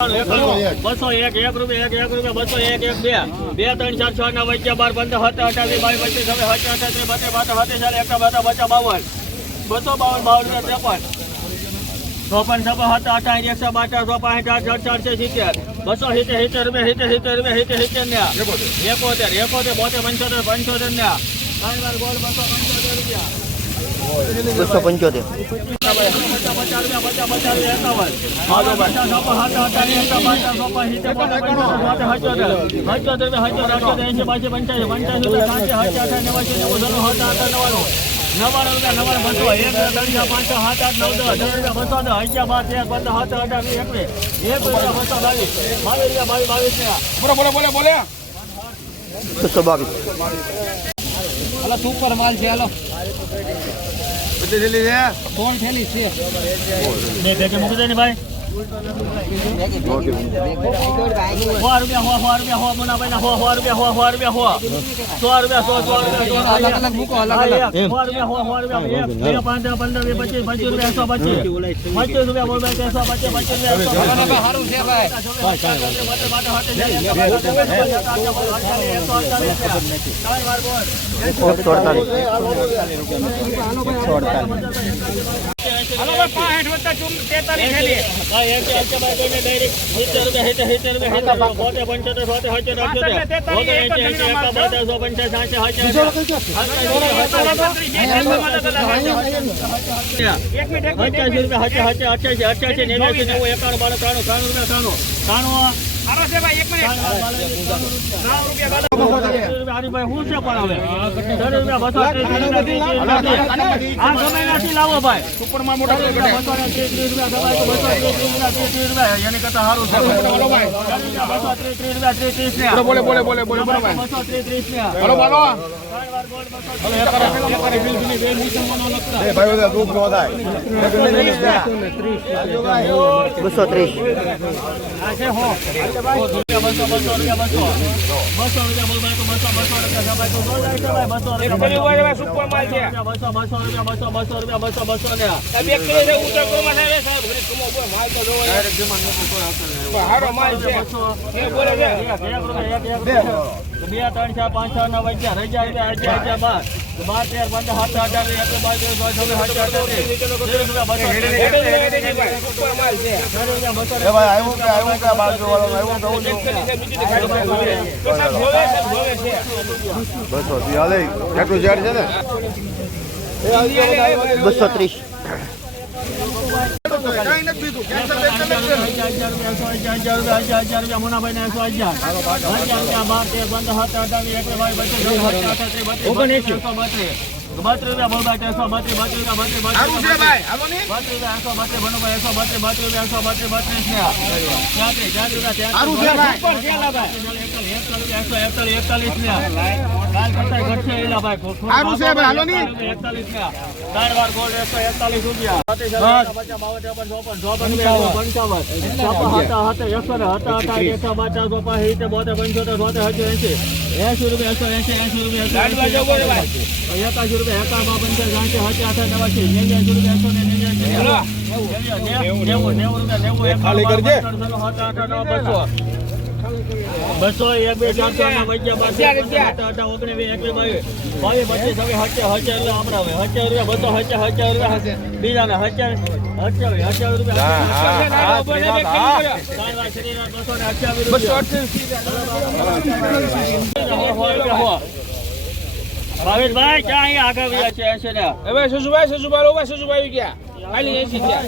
બસો એક એક રૂપિયા ચાર છ ના બસો બાવન બાવન ત્રેપન ચોપન છપ્પન સત્તર અઠાવીસ એકસો બાર સો પાંચ આઠ આઠ ચારસો સિત્તેર બસો પંચોતેર પંચોતેર ને ત્રણ બસો પંચોતેર. બાવીસ બોલો બોલો બોલે બોલે બસો બાવીસ. સુપર માલ છે, હાલો. બધી થેલી છે કોણ થેલી છે બે ભેગે મૂકી દે ને ભાઈ સો રૂપિયા હો સો રૂપિયા હો મુનાભાઈ ના હો સો રૂપિયા હો સો રૂપિયા હો સો રૂપિયા સો સો રૂપિયા અલગ અલગ મૂકો અલગ અલગ સો રૂપિયા હો. સો રૂપિયા એક બે બોલ ભાઈ. એકસો રૂપિયા એકસો પચીસ. હાલો ભાઈ પાંચ વત્તા તેતાલીસ થેલી એક મિનિટ એક મિનિટ એક મિનિટ હાલો છે ભાઈ ત્રણ રૂપિયા કાઢો. લાવો બોલે બોલે બોલે બોલે બોલે બસો ત્રીસ બોલો. બસો ત્રીસ. બસો ત્રણ ચાર પાંચ છ. રૂપિયા બોલ ભાઈ તો બસો બાર રૂપિયા દબાય તો બોલ જાય છે ભાઈ બસો બસો બસો બસો બસો રૂપિયા બસો બસો ને સાહેબ એક કિલો છે એક રૂપિયા એક એક રૂપિયા બે ત્રણ ચાર પાંચ છ નવ અગિયાર હજાર રૂપિયા અગિયાર હજાર બાર બાર તેર પંદર સાત હજાર એક બાર તેર ચોવીસ છવ્વીસ હજાર ત્રીસ રૂપિયા બસો સુપર માલ છે તો સાહેબ જોવે છે જોવે છે બસો ત્રીસ સારું છે ભાઈ. હાલો ને. હતા હતા એકસો છે લા ભાઈ સારું છે ભાઈ હાલો ને એસી રૂપિયા એકસો એસી એસી રૂપિયા ભાઈ એકાશી રૂપિયા એકાવન પંચાસ સાઠ સાઠ આઠ નવાસી નેવ્યાસી રૂપિયા એકસો ને નેવ્યાસી બસો એક બે ચાર ચાર ના વચ્ચે બાર તેર પંદર સત્તર અઢાર ઓગણીસ વીસ એકવીસ બાવીસ બાવીસ પચીસ ભાવેશભાઈ ક્યાં અહીંયા આગળ ગયા છે એસી ને હવે સસુભાઈ સસુભાઈ ભાઈ સસુભાઈ ગયા ખાલી એસી રૂપિયા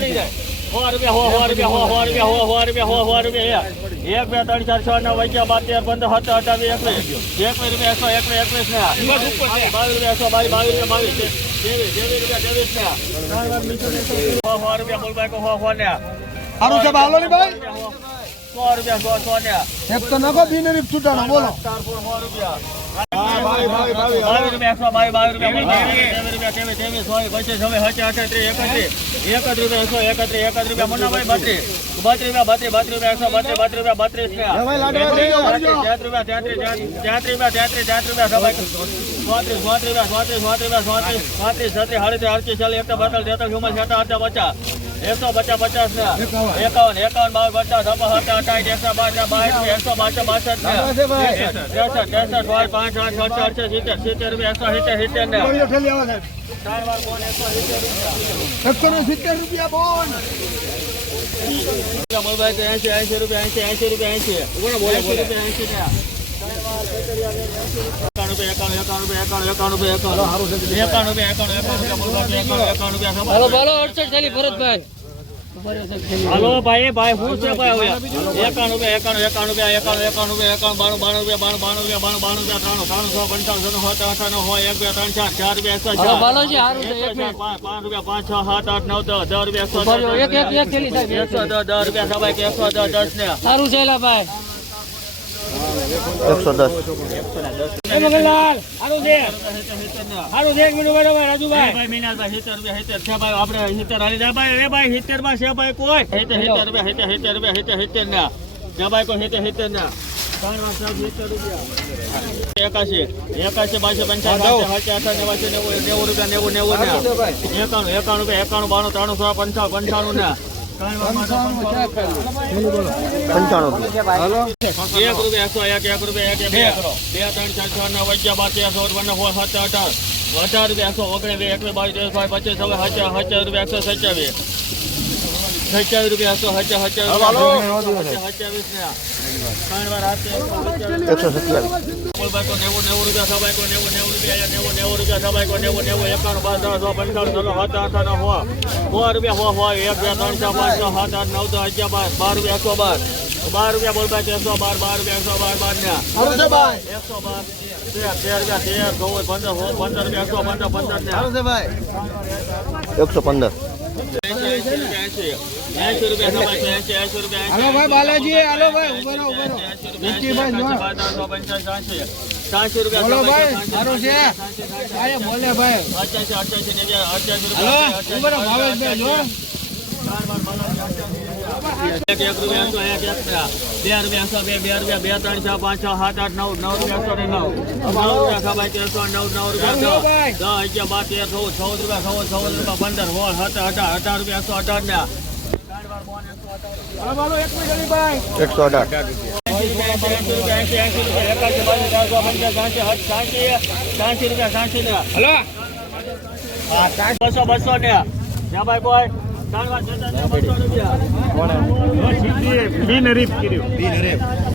લઈ જાય સો રૂપિયા હો સો રૂપિયા હો સો એક બે ત્રણ ચાર છ નવ અગિયાર બાર પંદર સત્તર અઢાર એકવીસ એકવીસ રૂપિયા એકસો એકવીસ ને બાવીસ રૂપિયા એકસો બાવીસ બાવીસ રૂપિયા બાવીસ ત્રેવીસ રૂપિયા ત્રેવીસ ને રૂપિયા બોલ બાઈકો સો ને સારું છે ભાઈ. સો રૂપિયા સો સો ને એક તો નખો બિનરી છૂટાનો બોલો ત્રેવીસ ત્રેવીસ સો રૂપિયા છત્રીસ સાડત્રીસ અડતીસ ચાલીસ એકસો બત્રીસ તેત્રીસ ચુમ્માલીસ છેતા અડતા પચાસ એકસો પચાસ પચાસ એકાવન. એકાવન બાવન પચાસ અઠાવીસ એકસો બાર બાવીસ એકસો બાસઠ બાસઠ ત્રેસઠ ત્રેસઠ પાંચ પાંચ આઠ અઠ અડસઠ સિત્તેર સિત્તેર રૂપિયા એકસો સિત્તેર સિત્તેર ને. એકસો સિત્તેર રૂપિયા બોન. મોબાઈલ એસી એસી રૂપિયા એસી એસી રૂપિયા એસી એસી રૂપિયા એસી હાલો બોલો અડસઠ ચાલી ભરતભાઈ હાલો ભાઈ ભાઈ શું છે ભાઈ હવે એકાણું રૂપિયા એકાણું એકાણું રૂપિયા એકાણું એકાણું રૂપિયા એકાણું બાણું બાણું રૂપિયા બાણું બાણું રૂપિયા બાણું બાણું રૂપિયા ત્રાણું ત્રાણું સો પંચાવન સો હોત અઠાણું હોય એક બે ત્રણ ચાર ચાર રૂપિયા એકસો ચાર પાંચ રૂપિયા પાંચ છ સાત આઠ નવ દસ દસ રૂપિયા એકસો. દસ દસ રૂપિયા સભાઈ એકસો દસ દસ ને સારું છે ભાઈ એકસો દસ. એકાશી એકાશી પાસે પંચાવન નેવું રૂપિયા નેવું નેવું ને. એકાણું એકાણું રૂપિયા એકાણું બાણું ત્રાણું સો પંચાવન પંચાણું ને. પંચાણું રૂપિયા. એક રૂપિયા એકસો એક એક રૂપિયા બે. બે ત્રણ ચાર છ નવ અગિયાર બાર તેર ચૌદ પંદર સત્તર અઢાર. અઢાર રૂપિયા એકસો ઓગણીસ એકવીસ બાવીસ ત્રેવીસ પચીસ હવે હજાર હજાર રૂપિયા એકસો સત્યાવીસ. સત્યાવીસ રૂપિયા એકસો હજાર હજાર સત્યાવીસ એકસો સત્યાવીસ નેવું નેવું રૂપિયા કો નેવું નેવું રૂપિયા નેવું નેવું રૂપિયા કો નેવું નેવું એકાણું બાર સો સાત આઠ અને હો સો રૂપિયા હો સો એક બે ત્રણ ચાર પાંચ છ સાત આઠ નવ દસ અગિયાર બાર રૂપિયા એકસો બાર બાર રૂપિયા બોલભાઈ એકસો બાર બાર રૂપિયા એકસો બાર બાર ને છે ભાઈ એકસો બાર તેર તેર રૂપિયા તેર ચૌદ પંદર પંદર રૂપિયા એકસો પંદર પંદર ને ભાઈ એકસો પંદર. રૂપિયા રૂપિયા હાલો ભાઈ બાલાજી હાલો ભાઈ ઊભો રહો ઊભો રહો. વિક્કીભાઈ જો. સાંસી બોલો ભાઈ સારું છે. અરે બોલે ભાઈ. અઠ્યાસી અઠ્યાસી હાલો ઊભો રહો ભાવેશભાઈ જો. રૂપિયા એકસો અઢાર બસો બસો ને. ત્યાં ભાઈ કોઈ ત્રણ હરીફ કર્યું. બિન રૂપિયા